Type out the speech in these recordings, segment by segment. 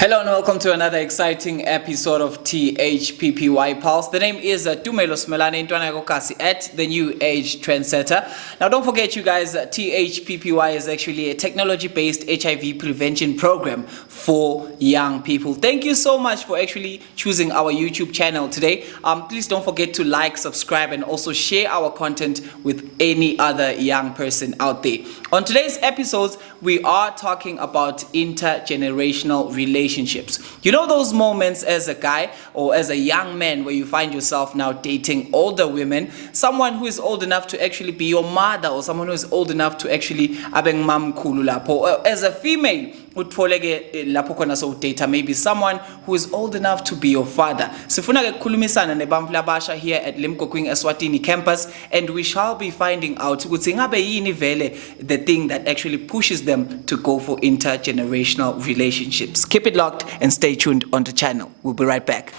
Hello and welcome to another exciting episode of Thpy Pulse. The name is Tumelo Smelane Ntwana Kokasi at the New Age Trendsetter. Now don't forget you guys, Thpy is actually a technology-based HIV prevention program for young people. Thank you so much for actually choosing our YouTube channel today. Please don't forget to like, subscribe and also share our content with any other young person out there. On today's episodes, we are talking about intergenerational relationships. You know those moments as a guy or as a young man where you find yourself now dating older women, someone who is old enough to actually be your mother or someone who is old enough to actually abeng mamkhulu lapho, or as a female utfoleke lapho khona so data maybe someone who is old enough to be your father. Sifuna ke khulumisana nebantfu labasha here at Limpopo Eswatini campus, and we shall be finding out ukuthi ngabe yini vele the thing that actually pushes them to go for intergenerational relationships. Keep it locked and stay tuned on the channel. We'll be right back.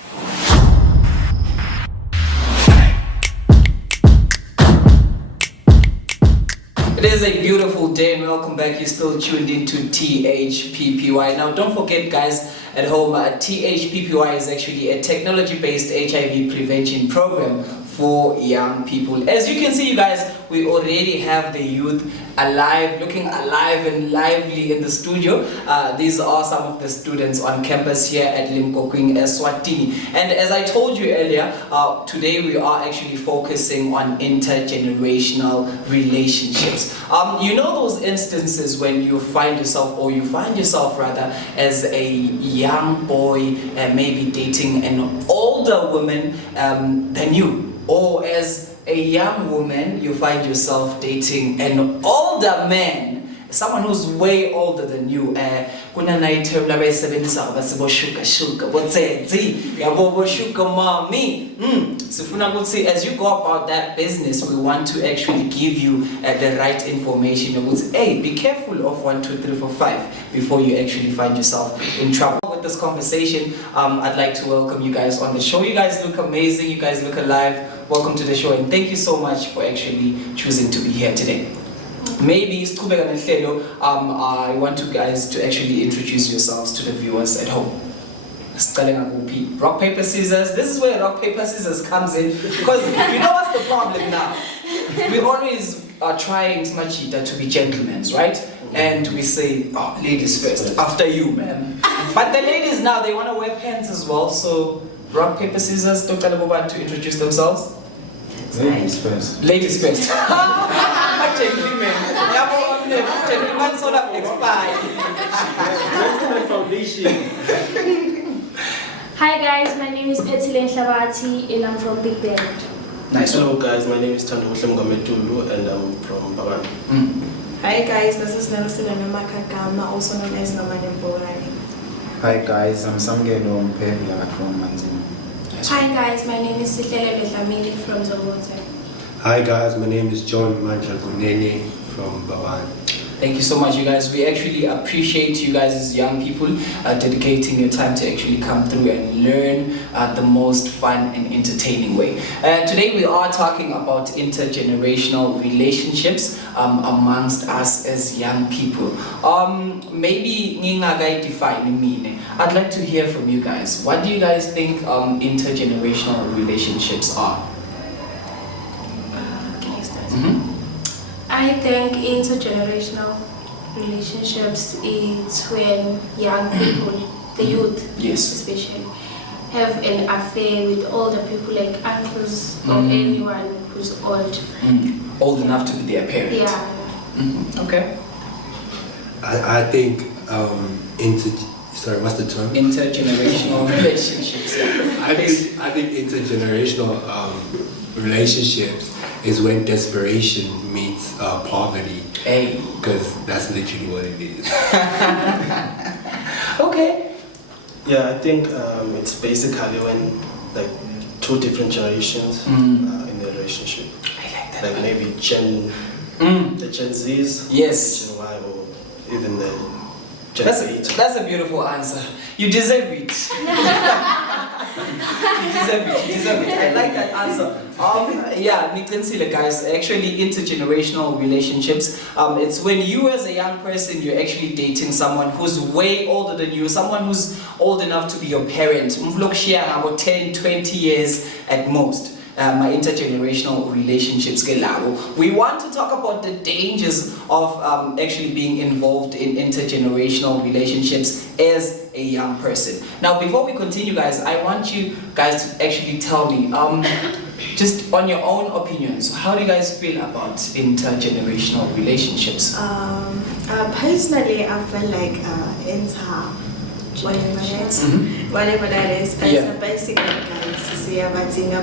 It is a beautiful day and welcome back. You're still tuned into Thpy. Now don't forget guys at home, Thpy is actually a technology-based HIV prevention program for young people. As you can see you guys, we already have the youth alive, looking alive and lively in the studio. These are some of the students on campus here at Limpopo Eswatini. And as I told you earlier, today we are actually focusing on intergenerational relationships. You know those instances when you find yourself rather as a young boy maybe dating an older woman than you, or as a young woman you find yourself dating an older man, someone who's way older than you. Kuna na term la bayisebenzisa basibo sugar botsetsi yabo sugar mommy. Sifuna ukuthi as you go about that business, we want to actually give you the right information about, hey, be careful of 1 2 3 4 5 before you actually find yourself in trouble. With this conversation, I'd like to welcome you guys on the show. You guys look amazing, you guys look alive. Welcome to the show and thank you so much for actually choosing to be here today. Maybe I want you guys to actually introduce yourselves to the viewers at home. Rock, paper, scissors. This is where rock, paper, scissors comes in, because you know what's the problem now? We always are trying Smachita to be gentlemen, right? And we say, oh, ladies first, after you, man. But the ladies now, they want to wear pants as well. So rock, paper, scissors, Dr. Laboban to introduce themselves. Ladies first. Ladies first. Gentlemen. Gentlemen sort of expired. Hi guys, my name is Petile Shabati and I'm from Big Bend. Nice. Hello guys, my name is Thandushle Mgametulu and I'm from Baban. Hi guys, this is Nelson Makakama, also known as Namanembora. Hi guys, I'm Samgelo Mpela from Manzini. Hi guys, my name is Sihlele Betlamili from Zobote. Hi guys, my name is John Manjagunene from Baban. Thank you so much, you guys. We actually appreciate you guys as young people dedicating your time to actually come through and learn the most fun and entertaining way. Today we are talking about intergenerational relationships amongst us as young people. Maybe Ningagai define me. I'd like to hear from you guys. What do you guys think intergenerational relationships are? Can I start? I think intergenerational relationships is when young people, the youth especially, have an affair with older people like uncles or anyone who's old. Old enough to be their parent. Yeah. Okay. I think what's the term? Intergenerational relationships. I think intergenerational relationships is when desperation meets poverty. Hey. Because that's literally what it is. Okay. Yeah, I think it's basically when like two different generations in the relationship. I like that. Like maybe the Gen Zs, Yes. Gen Y, or even the Gen Z. That's a beautiful answer. You deserve it. You deserve it. I like that answer. Yeah, Nikinsile guys, actually intergenerational relationships. It's when you as a young person, you're actually dating someone who's way older than you, someone who's old enough to be your parent. About 10, 20 years at most. My intergenerational relationships. We want to talk about the dangers of actually being involved in intergenerational relationships as a young person. Now, before we continue, guys, I want you guys to actually tell me, just on your own opinions, how do you guys feel about intergenerational relationships? Personally, I feel like whatever that is, as a basic guys,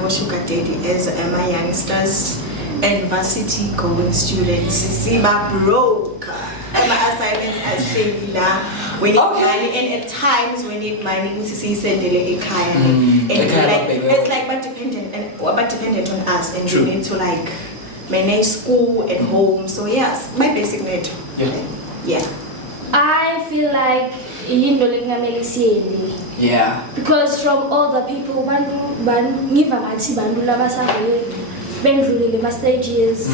sugar daddy as my youngsters and varsity going students, see my broke and my assignments as failure. We need money, and at times we need money to see send a kaya. It's like but dependent on us, and we need to like manage school and home. So yes, my basic need. Yeah. I feel like yeah. Because from all the people, stages,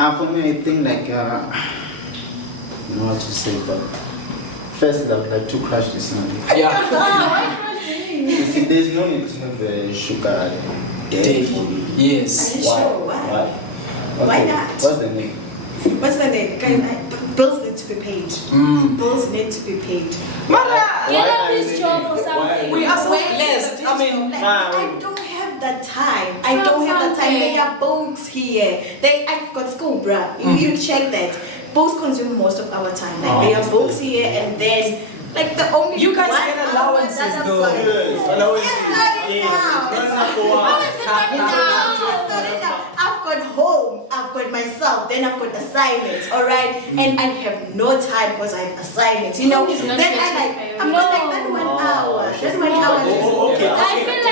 For me, I think like, I don't know what to say, but first I would like to crush this one. Yeah. You see, there's no need to have a sugar daddy for me. Yes. Why? Why not? What's the name? What's the name? Bills need to be paid. Bills need to be paid. Get up this job or something. We are so blessed. I mean, I don't have that time. I don't have that time. They are boats here. I've got school, bruh. You check that. Boats consume most of our time. Like they are boats here, and then like the only you guys get allowances though. I've got home, I've got myself, then I've got assignments, alright? And I have no time because I have assignments, you know? Then I've got like that 1 hour. That's 1 hour. I feel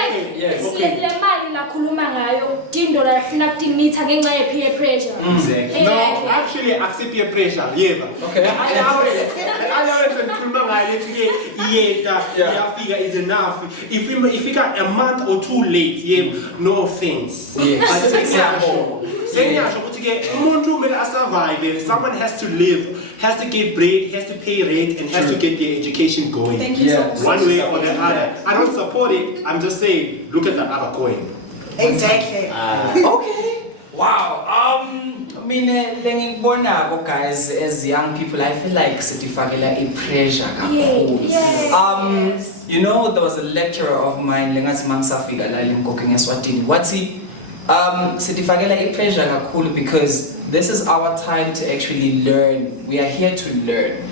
like le mali nakhuluma ngayo dindo la funa kutimita ngenxa ye peer pressure. Exactly. No, actually accept peer pressure. Yeah. Okay. I is enough. If we got a month or two late, no offense. Yes. Example. Someone has to live, has to get bread, has to pay rent, and has to get their education going. Thank you so much. One way or the other. I don't support it. I'm just saying, look at the other coin. Exactly. Okay. Wow. Guys, as young people, I feel like sitifakela a pressure. Yes. You know, there was a lecturer of mine, what's he? Sitifakela a pressure because this is our time to actually learn. We are here to learn.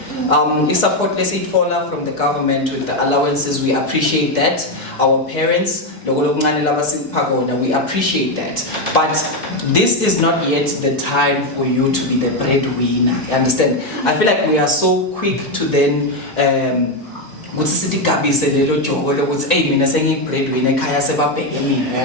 Support from the government with the allowances, we appreciate that. Our parents, we appreciate that. But this is not yet the time for you to be the breadwinner. You understand? I feel like we are so quick to then I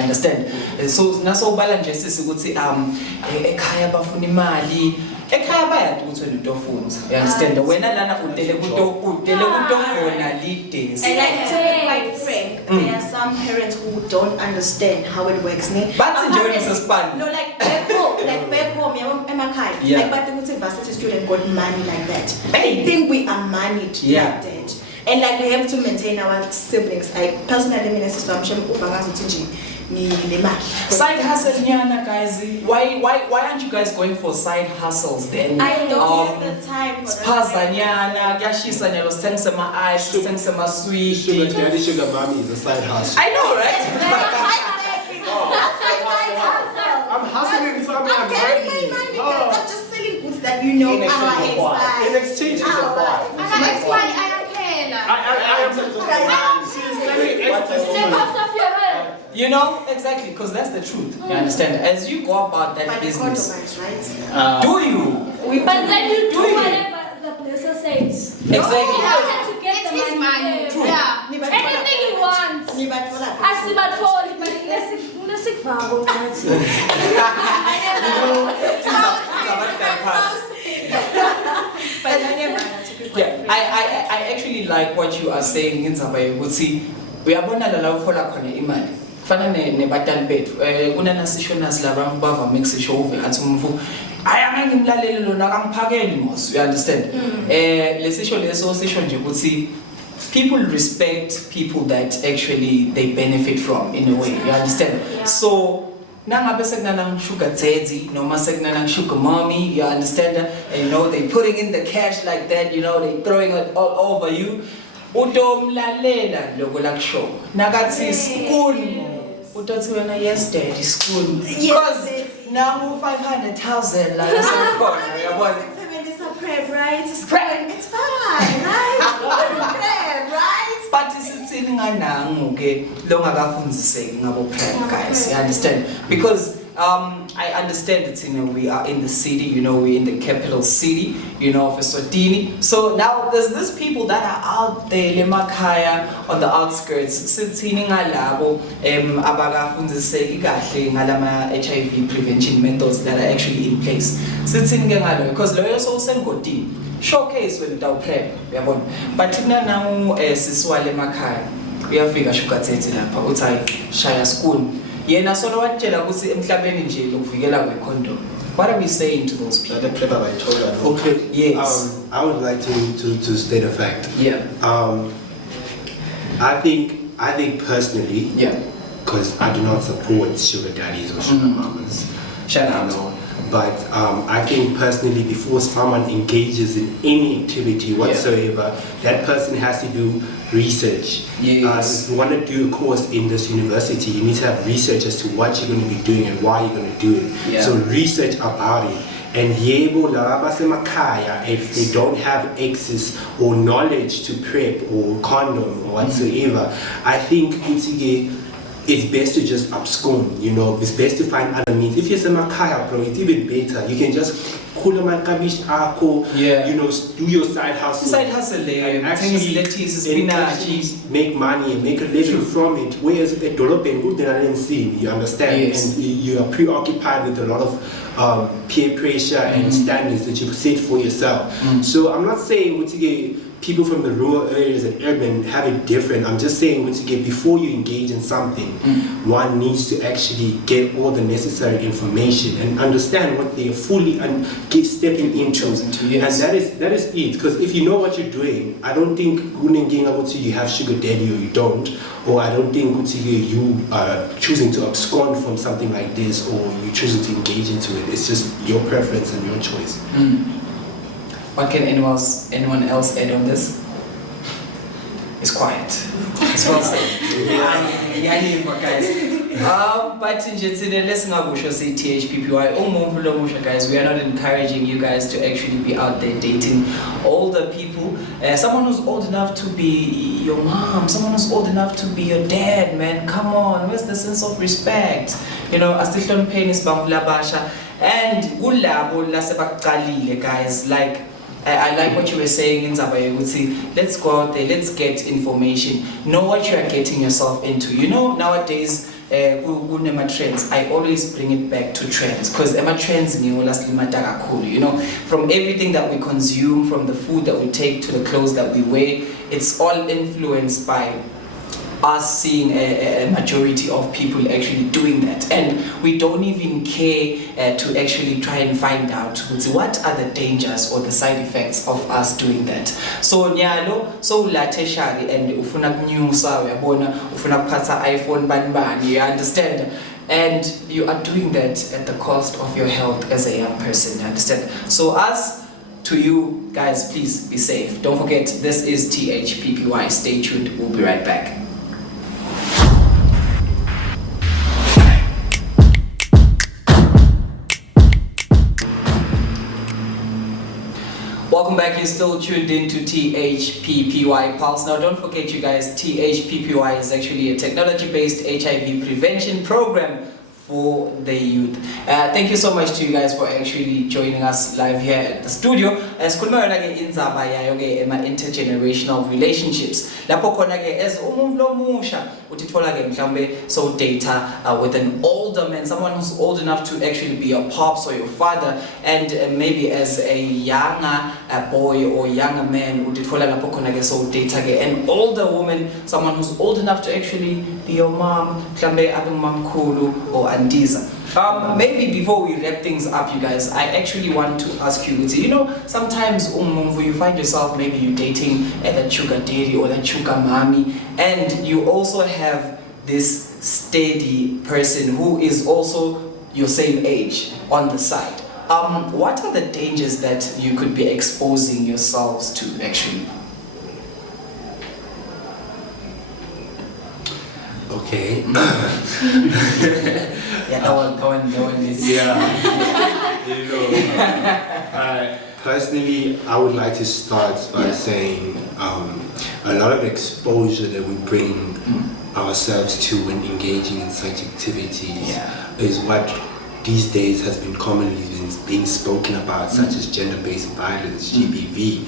understand. So naso balance sisithi ekhaya bafuna imali ekhaya bayadutha ntofunza. You understand? Wena lana udele khona leaders. And like to be quite frank, there are some parents who don't understand how it works. But enjoying the span. No, like back home, emakhaya. Like but the university student got money like that. They think we are moneyed like that. And like we have to maintain our siblings. I personally mean side hustle guys. Why aren't you guys going for side hustles then? I don't have the time for that. Sugar mommy is a side hustle. I know, right? Exactly. That's my side hustle. I'm hustling so I'm getting my money. I'm just selling goods that you know are in exchange is a far. I am you know, exactly, because that's the truth. You understand? As you go about that business, right? Do you? But then you do whatever the producer says. Exactly. You have to get the money. Yeah. Anything you Asibatfoli, but nesikvako ngathi. Yeah, I actually like what you are saying in Zabaye ukuthi uyabona la ufola khona imali kufana nebatali bethu kunana sisho nasi la bava mix show over athi umfu ayangeke ngimlalele lona akangiphakeli mos, you understand. Lesisho leso sisho nje ukuthi people respect people that actually they benefit from in a way, you understand. So nangabe sekunana sugar daddy noma sekunana sugar mommy, you understand, and you know they putting in the cash like that, you know they throwing it all over you, utomlalela loko lakusho nakathi school utothi wena yes daddy school because now 500,000 la sekhona uyabona prep, right? It's fine, right? Right? But isithini nganangu ke longakafundziseki ngabo prep guys, you understand, because I understand that, you know, we are in the city, you know, we're in the capital city, you know, of Eswatini. So now there's these people that are out there, Lemakaya, on the outskirts, sithini ngalabo abakafundziseki kahle ngalama HIV prevention methods that are actually in place. Sithini ke ngalo because loyo so sengodini showcase when without prep, uyabona. But thina now sisiwale emakhaya uyafika sugar daddy lapha uthi ayi shaya school yena solo watshela ukuthi emhlabeni nje lokuvikela kwecondom. What are we saying to those people? Okay. Yes. I would like to state a fact. Yeah. I think personally. Yeah. Because I do not support sugar daddies or sugar mamas. Shout out. But I think personally, before someone engages in any activity whatsoever, that person has to do research. Yes. If you want to do a course in this university, you need to have research as to what you're going to be doing and why you're going to do it. Yeah. So research about it. And yebo laba semakhaya, if they don't have access or knowledge to PrEP or condom or whatsoever, I think it's best to just abscond, you know. It's best to find other means. If you're Semakaya, bro, it's even better. You can just you know, do your side hustle. Side hustle, and actually make money and make a living from it. Whereas at Dolopen, you understand? Yes. And you are preoccupied with a lot of peer pressure and standards that you set for yourself. So I'm not saying people from the rural areas and urban have it different. I'm just saying before you engage in something, one needs to actually get all the necessary information and understand what they are fully stepping into. Yes. And that is it. Because if you know what you're doing, I don't think you have sugar daddy or you don't, or I don't think you are choosing to abscond from something like this or you choosing to engage into it. It's just your preference and your choice. What can anyone else add on this? It's quiet. It's well said. Guys. But let's say THPPY. Guys, we are not encouraging you guys to actually be out there dating older people. Someone who's old enough to be your mom, someone who's old enough to be your dad, man. Come on, where's the sense of respect? You know, Astihlon Pain is Bamvlabasha and Gulabo Lasebakali, guys, like. I like what you were saying in Zabaye. Let's go out there, let's get information, know what you are getting yourself into. You know, nowadays, trends, I always bring it back to trends because trends, you know, from everything that we consume, from the food that we take to the clothes that we wear, it's all influenced by us seeing a majority of people actually doing that, and we don't even care to actually try and find out what are the dangers or the side effects of us doing that. So nyalo so ulateshari and ufuna kunyusa uyabona ufuna kuphatha iPhone banibani, you understand, and you are doing that at the cost of your health as a young person, you understand. So as to you guys, please be safe. Don't forget, this is THPPY. Stay tuned, we'll be right back. Welcome back, you're still tuned in to Thpy Pulse. Now don't forget you guys, Thpy is actually a technology-based HIV prevention program for the youth. Thank you so much to you guys for actually joining us live here at the studio. Sikhuluma yona ke indzaba yayo ke intergenerational relationships. Lapho khona ke as umuntu lomusha utithola ke mhlambe so data with an older man, someone who's old enough to actually be your pops or your father, and maybe as a younger boy or younger man utithola lapho khona ke so data ke an older woman, someone who's old enough to actually be your mom, mhlambe abumamkhulu or andiza. Maybe before we wrap things up, you guys, I actually want to ask you, you know, sometimes you find yourself, maybe you're dating that sugar daddy or that sugar mommy, and you also have this steady person who is also your same age on the side. What are the dangers that you could be exposing yourselves to actually? Okay. Yeah, that one is. Yeah. You know, personally, I would like to start by saying a lot of exposure that we bring ourselves to when engaging in such activities is what these days has been commonly being spoken about, such as gender-based violence, GBV,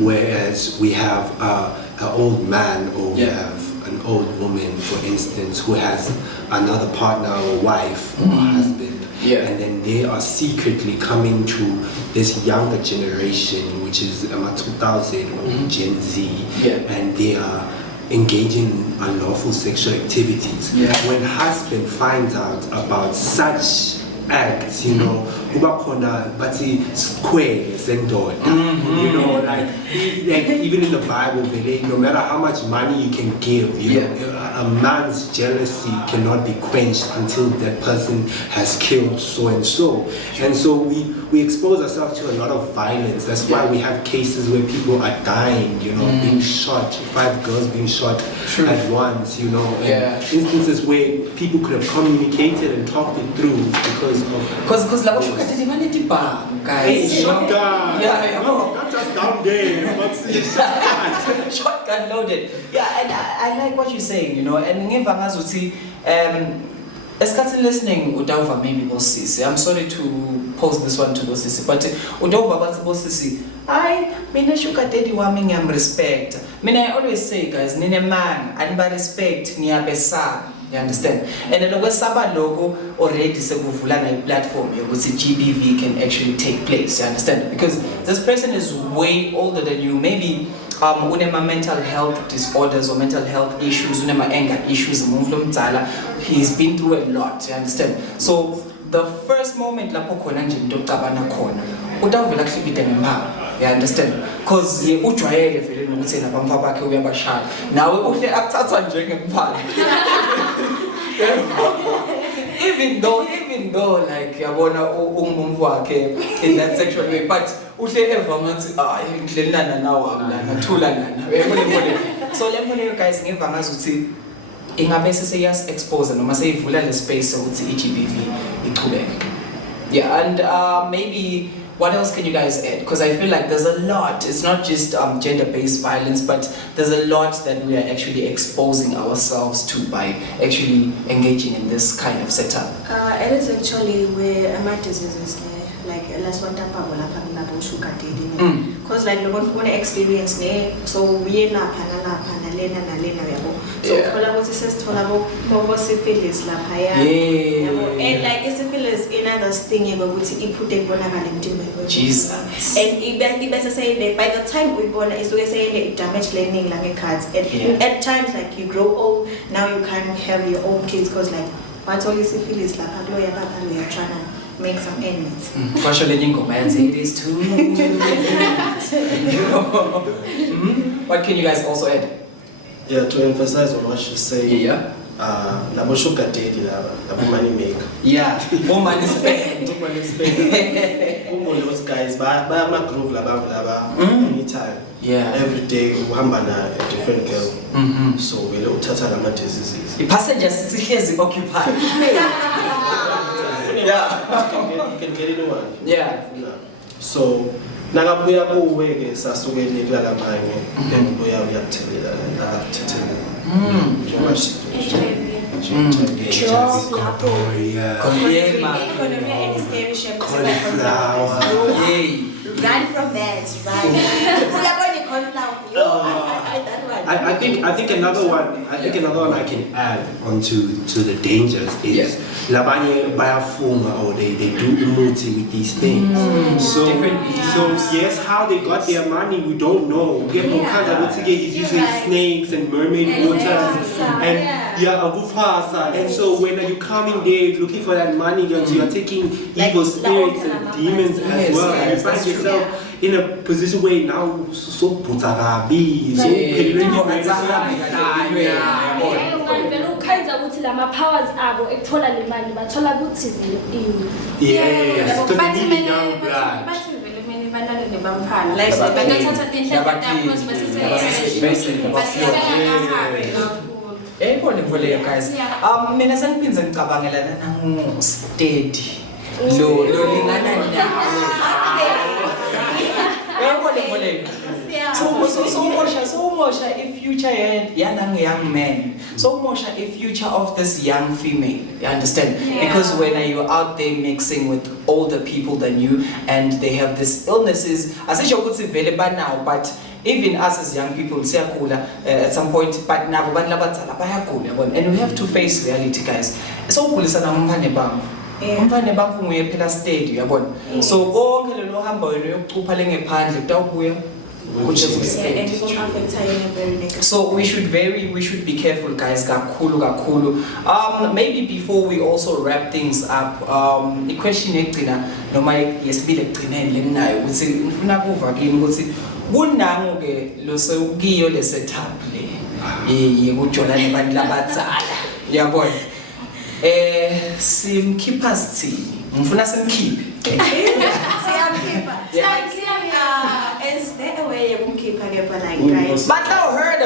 whereas we have an old man or we have an old woman, for instance, who has another partner or wife or husband, and then they are secretly coming to this younger generation, which is 2000 or Gen Z, and they are engaging in unlawful sexual activities. When husband finds out about such acts, you know, but square sendoda, you know, like even in the Bible, no matter how much money you can give, you know, a man's jealousy cannot be quenched until that person has killed so and so. And so we expose ourselves to a lot of violence. That's why we have cases where people are dying, you know, being shot, 5 girls being shot at once, you know, and instances where people could have communicated and talked it through because like guys, shotgun. No, not just down there, but shotgun. Shotgun loaded. Yeah, and I like what you're saying, you know, and esikhathini listening udauva maybe bosisi. I'm sorry to pose this one to bosisi, but udauva bathi bosisi, hayi mina sugar daddy wami ngiyamrespect. Mina I always say guys, nine man aniba respect ngiyabesaba. You understand? And then lokwesaba lokho already sekuvula na platform yokuthi GBV can actually take place. You understand? Because this person is way older than you. Maybe unema mental health disorders or mental health issues, unema anger issues, he's been through a lot. You understand? So the first moment lapho khona nje into ocabana khona utavela kuhlibita ngemali. You understand? Because ujwayele vele nokuthi nabamfa bakhe uyabashaya nawe uhle akuthatha njengemfana. even though like yabona umumfu wakhe in that sexual way, but uhle eva ngathi ngidlelana nawe amlana thulana so lemphone guys ngeva ngazuthi ingabe sesiyas expose noma seyivula le space ukuthi iGBV ichubeke. Yeah, and maybe what else can you guys add? Because I feel like there's a lot. It's not just gender-based violence, but there's a lot that we are actually exposing ourselves to by actually engaging in this kind of setup. It is actually where my diseases like last one time sugar dating. Because like you want to experience so we are not so for syphilis and like syphilis in other thing Jesus. And even say by the time we born is we say damage learning like cards at times like you grow old, now you can't have your own kids because like what's all you syphilis like we are trying to make some ends. It is too. What can you guys also add? Yeah, to emphasize on what she's saying. Labo sugar daddy labo money maker. Yeah, more money spent. Those guys buy my groove laba anytime. Yeah. Every day we have a different girl. So we don't touch on my diseases. The passengers is occupied. Yeah. You can get anyone. Yeah. So nagabuya kuweke sasukele kulala manje then buya uyathelela la HIV. manje. Job, Economy and scary shame. Cauliflower. Run from that, right? I think another one I can add onto the dangers is labanye bayafuma or they do umuti with these things. So yes, how they got their money we don't know. He's using snakes and mermaid waters and and so when you coming there looking for that money, you're taking evil spirits and demons as well. And you find yourself in a position where now so putagabi, so ukuthi lama powers abo ekuthola le mali bathola ukuthi guys. Mina sengiphinze ngicabangelana nangu steady. Lo lingana so much a future young man. So much a future of this young female. You understand? Because when you're out there mixing with older people than you and they have these illnesses, as I could say available now, but even us as young people, at some point, but now and we have to face reality, guys. So cool is umfane bamfu nguye phela steady uyabona so konke lelo hamba wena yokuchupha lengephandle kutawubuya so we should be careful, guys. Kakhulu. Maybe before we also wrap things up, the question egcina noma yesibili egcineni leninayo ukuthi ngifuna kuva kini ukuthi kunangu ke lo sekukiyo le setup le yekujona nabantu labadzala uyabona simkhipha sithini ngifuna simkhiphe is there a way you can keep a guys? But now heard I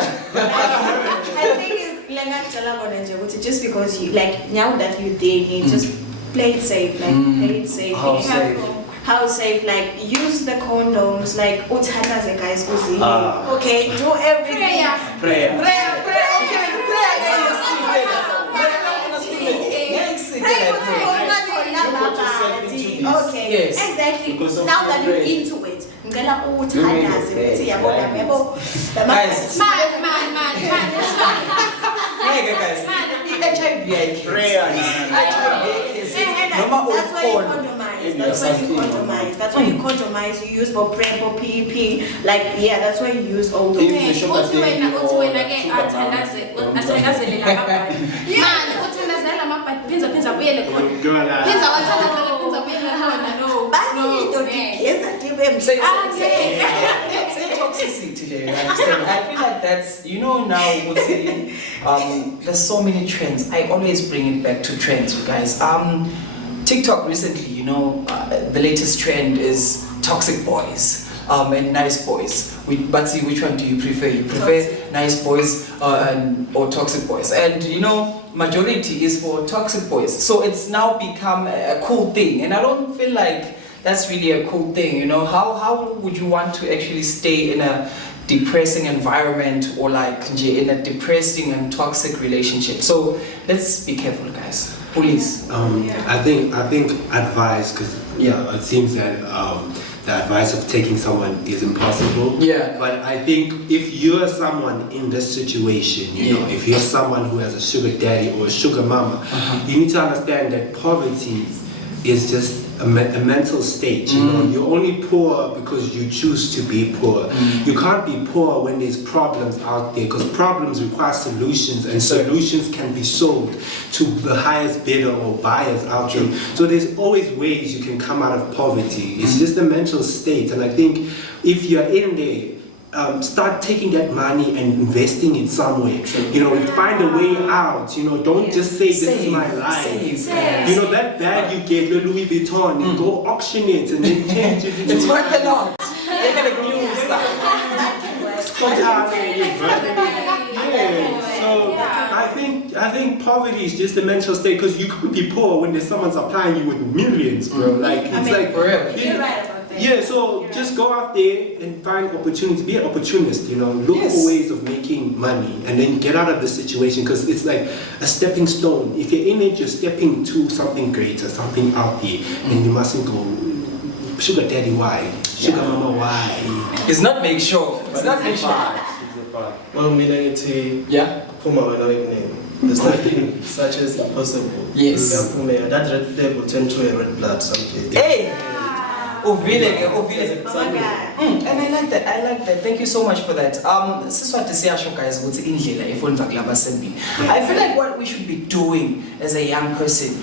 think it's just because you like now that you date, just play it safe, play it safe. How safe, like use the condoms, like uthandaze guys okay, do everything. Prayer. Okay, yes. Exactly. Now that you're into it, that's why you compromise. That's why you compromise. You use for PrEP or PEP. Like that's why you use all those. Toxicity, I feel like that's now there's so many trends. I always bring it back to trends, you guys. TikTok recently, the latest trend is toxic boys and nice boys. But see, which one do you prefer? You prefer toxic. Nice boys or toxic boys? And majority is for toxic boys. So it's now become a cool thing, and I don't feel like that's really a cool thing. How would you want to actually stay in a depressing environment or like in a depressing and toxic relationship? So let's be careful, guys. Please. I think advice, because it seems that the advice of taking someone is impossible. Yeah. But I think if you're someone in this situation, if you're someone who has a sugar daddy or a sugar mama, you need to understand that poverty is just a mental state. You're only poor because you choose to be poor. You can't be poor when there's problems out there, because problems require solutions, and solutions can be sold to the highest bidder or buyers out there. So there's always ways you can come out of poverty. It's just a mental state, and I think if you're in there, start taking that money and investing it somewhere. Find a way out. Don't just say this is my life. That bag you get, the Louis Vuitton, go auction it and then change it. It's worth a lot. They're gonna new stuff. So I I think poverty is just a mental state because you could be poor when there's someone supplying you with millions, bro. Like it's like for real. You're right about that. Yeah, so just go out there and find opportunities. Be an opportunist, you know. Look for ways of making money and then get out of the situation because it's like a stepping stone. If you're in it, you're stepping to something greater, something out there, and you mustn't go. Sugar daddy, why? Sugar mama, why? It's not make sure. It's not make sure. Well, meaning Yeah. There's nothing such as impossible. Yes. That red flag will turn to a red blood someday. Hey! Oh my God. And I like that. Thank you so much for that. This is what I show guys. I feel like what we should be doing as a young person,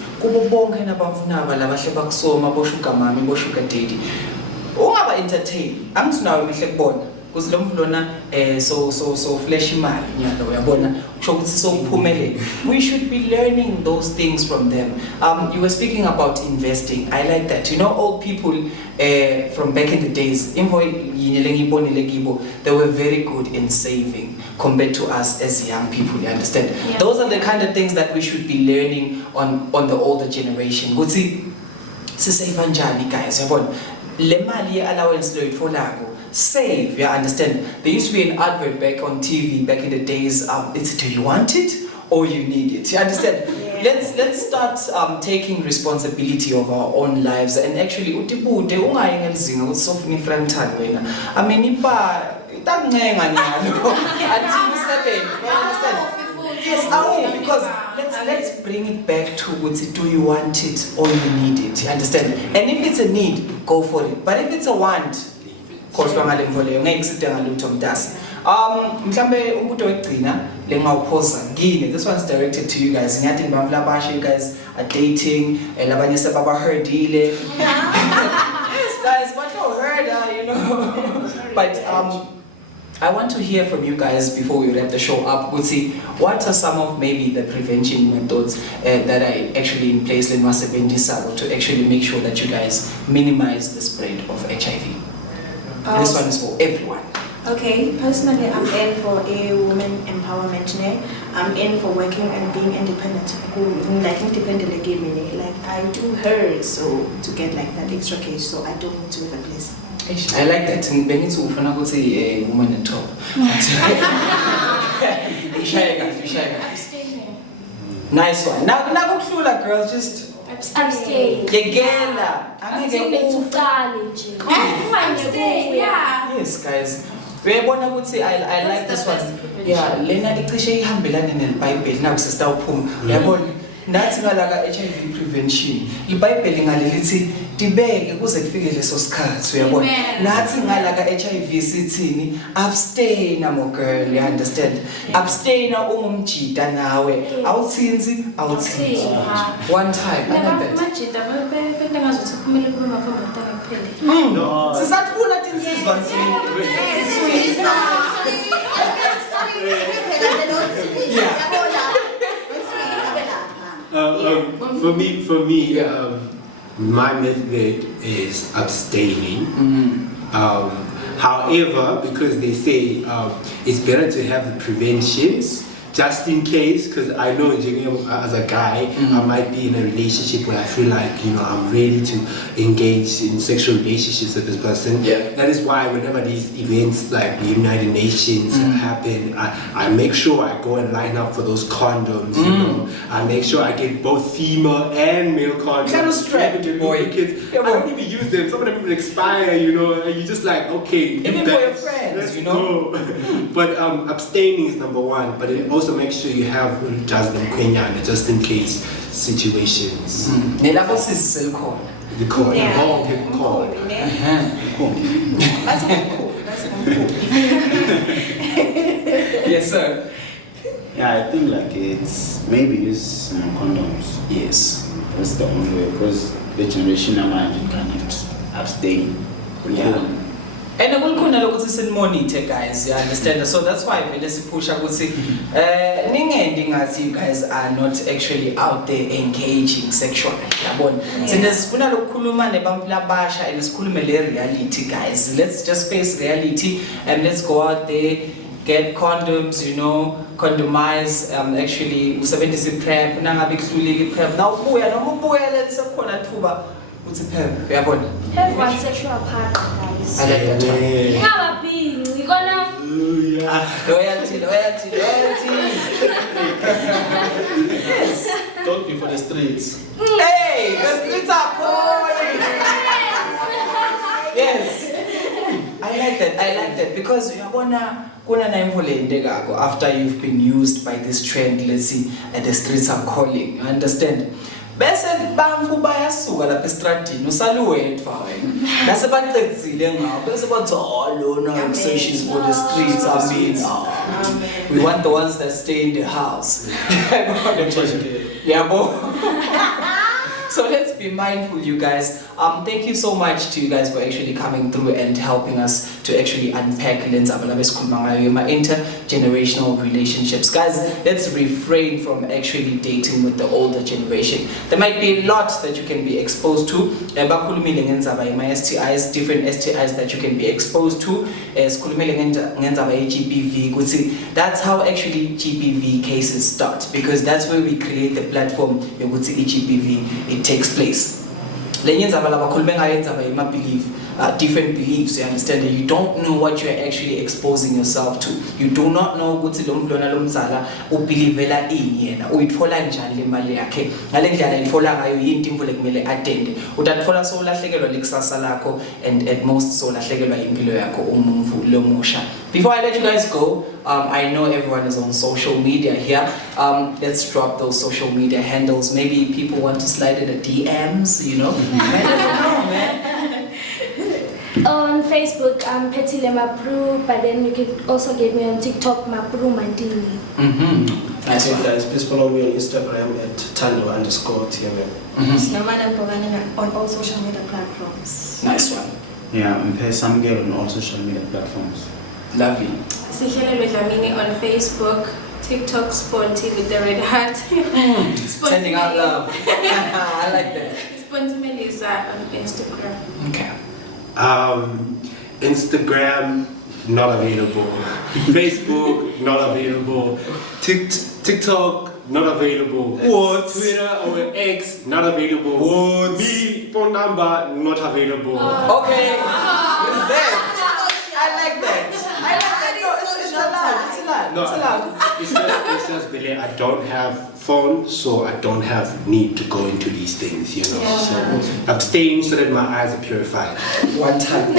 entertain. I'm to now because so flashy man, we should be learning those things from them. You were speaking about investing. I like that. You know, old people from back in the days, they were very good in saving compared to us as young people, you understand? Yeah. Those are the kind of things that we should be learning on the older generation. Guys, allowance save, you understand? There used to be an advert back on TV back in the days. It's do you want it or you need it? You understand? Yeah. Let's start taking responsibility of our own lives and actually Yes, because let's bring it back to do you want it or you need it? You understand? And if it's a need, go for it. But if it's a want, this one's directed to you guys. You guys are dating, yes guys, but you heard, you know. But I want to hear from you guys before we wrap the show up. What are some of maybe the prevention methods that are actually in place to actually make sure that you guys minimize the spread of HIV? This one is for everyone. Okay, personally, I'm in for a woman empowerment. I'm in for working and being independent. Like independent again, like I do her so to get like that extra cash, so I don't need to leave a place. I like that. A woman in top. Nice one. Now girls, just abstain. Yes, guys. I like this one. Yeah, Lena Bible now sister that's HIV prevention. iBhayibheli ngalelithi dibeke kuze kufike leso sikhathi uyabona. Nathi ngala HIV sithini abstain mo girl, you understand? Abstain ungumjida nawe. Awuthinzi. One time. I like that. No. Sisathula tinsizwa For me, my method is abstaining. However, because they say it's better to have the preventions just in case, because I know as a guy, I might be in a relationship where I feel like, I'm ready to engage in sexual relationships with this person. Yeah. That is why whenever these events like the United Nations happen, I make sure I go and line up for those condoms, I make sure I get both female and male condoms. Kind of strapped, boy. Kids. I don't even use them. Some of them will expire, and you're just like, okay. Even for your friends, go. But abstaining is number one, but it also make sure you have just in case situations. The call. Yeah. All people call. That's cool. Yes, sir. Yeah, I think like it's maybe use some condoms. Yes. That's the only way because the generation I'm in can abstain. Yeah. And we monitor, guys, you understand? So that's why let's push you guys are not actually out there engaging sexually. Reality, guys. Let's just face reality and let's go out there. get condoms, you know, condomize, actually usebenzisa PrEP, nangabe kuhlulile PrEP. Now ubuya noma ubuya lelisekhona thuba uthi PrEP, uyabona? Have one sexual partner, guys. I like that one. Ngabaphingi, ikona Loyalty. Yes. Don't be for the streets. Hey, the streets are calling. Yes. I like that because uyabona kuna na imvolende kako after you've been used by this trend, let's see, and the streets are calling. You understand? Bese bamfu bayasuka lapha estradini usaluwethu wena base baqedzile ngawo bese bathi oh no she's for the streets. I mean we want the ones that stay in the house. Yeah, so let's be mindful, you guys. Thank you so much to you guys for actually coming through and helping us to actually unpack intergenerational relationships. Guys, let's refrain from actually dating with the older generation. There might be a lot that you can be exposed to. STIs, different STIs that you can be exposed to. GBV. That's how actually GBV cases start, because that's where we create the platform GBV. It takes place. Different beliefs, you understand, that you don't know what you're actually exposing yourself to. You do not know what you believe and at most so before I let you guys go, I know everyone is on social media here. Let's drop those social media handles. Maybe people want to slide in the DMs, you know. I don't know, man. On Facebook, I'm Petile Mapru, but then you can also get me on TikTok, Mapru Mandini. Nice one. Guys, please follow me on Instagram at Tando_TMM. On all social media platforms. Nice one. Yeah, I'm Samgel on all social media platforms. Lovely. Sikhele Lamini on Facebook, TikTok, Sponty with the red heart. Sending out love. I like that. Sponty Melissa on Instagram. Okay. Instagram, not available. Facebook, not available. TikTok, not available. What? Twitter or X, not available. What? Me, phone number, not available. Okay. What's that? I like that. It's allowed. It's just Billy, I don't have phone, so I don't have need to go into these things, you know. So abstain so that my eyes are purified. One time.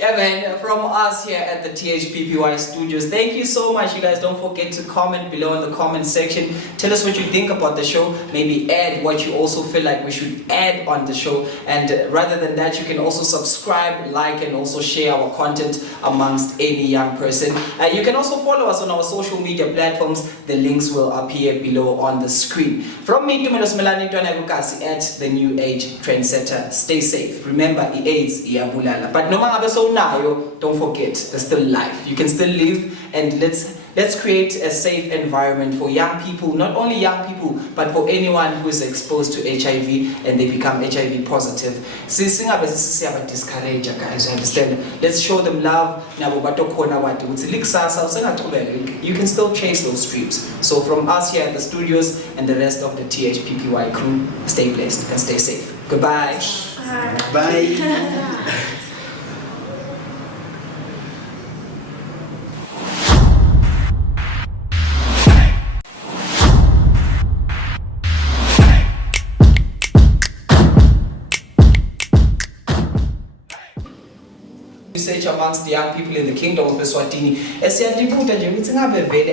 Yeah, man, from us here at the THPPY studios, thank you so much. You guys, don't forget to comment below in the comment section. Tell us what you think about the show. Maybe add what you also feel like we should add on the show. And rather than that, you can also subscribe, like, and also share our content amongst any young person. You can also follow us on our social media platforms. The links will appear below on the screen. From me, Tumelos Melani Tonabukasi at the New Age Trendsetter. Stay safe. Remember, AIDS, Iabulala. But no matter so now, don't forget, there's still life. You can still live, and let's create a safe environment for young people, not only young people, but for anyone who is exposed to HIV and they become HIV positive. Guys, you understand? Let's show them love. You can still chase those dreams. So from us here at the studios and the rest of the THPPY crew, stay blessed and stay safe. Goodbye. Bye. Research amongst the young people in the kingdom of Eswatini.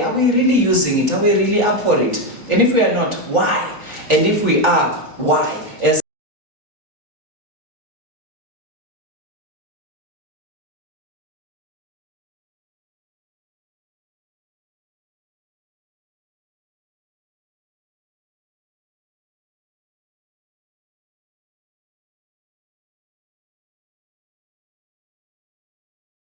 Are we really using it? Are we really up for it? And if we are not, why? And if we are, why?